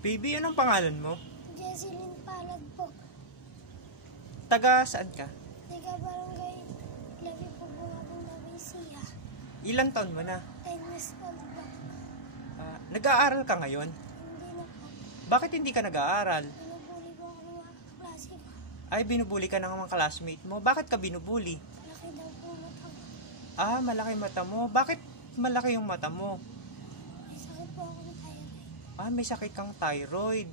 Baby, anong pangalan mo? Jesselyn Palad po. Taga saan ka? Taga Barangay Labi po Bungabong Labisiya. Ilang taon mo na? 10 years old po. Nag-aaral ka ngayon? Hindi na po. Bakit hindi ka nag-aaral? Binubuli po ako ng mga kaklase ko. Ay, binubuli ka ng mga classmate mo. Bakit ka binubuli? Laki daw po mata ko. Malaki mata mo. Bakit malaki yung mata mo? May sakit po ako ng thyroid. May sakit kang thyroid.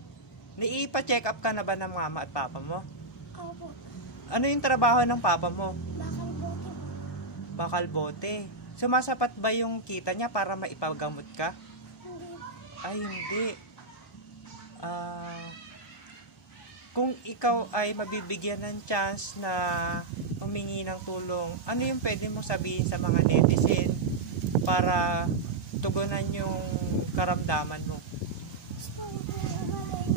Naipa-check up ka na ba ng mama at papa mo? Ako po. Ano yung trabaho ng papa mo? Bakal bote po. Bakal bote. Sumasapat ba yung kita niya para maipagamot ka? Hindi po. Ay, hindi. Kung ikaw ay mabibigyan ng chance na humingi ng tulong, ano yung pwede mong sabihin sa mga netizen para tugunan yung karamdaman mo? Gusto ko po gumaling.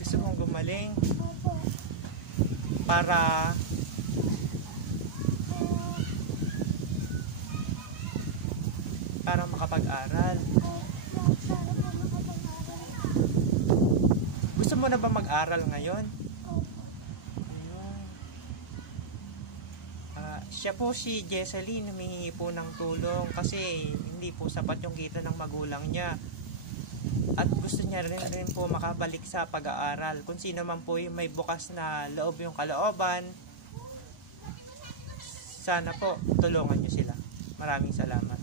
Gusto mong gumaling Opo. para makapag-aral. Para po makapag-aral. Gusto mo na ba mag-aral ngayon? Opo. Ayun. Siya po si Jesselyn, humingi po ng tulong kasi hindi po sapat yung kita ng magulang niya. At gusto niya rin po makabalik sa pag-aaral. Kung sino man po yung may bukas na loob yung kalooban, sana po tulungan niyo sila. Maraming salamat.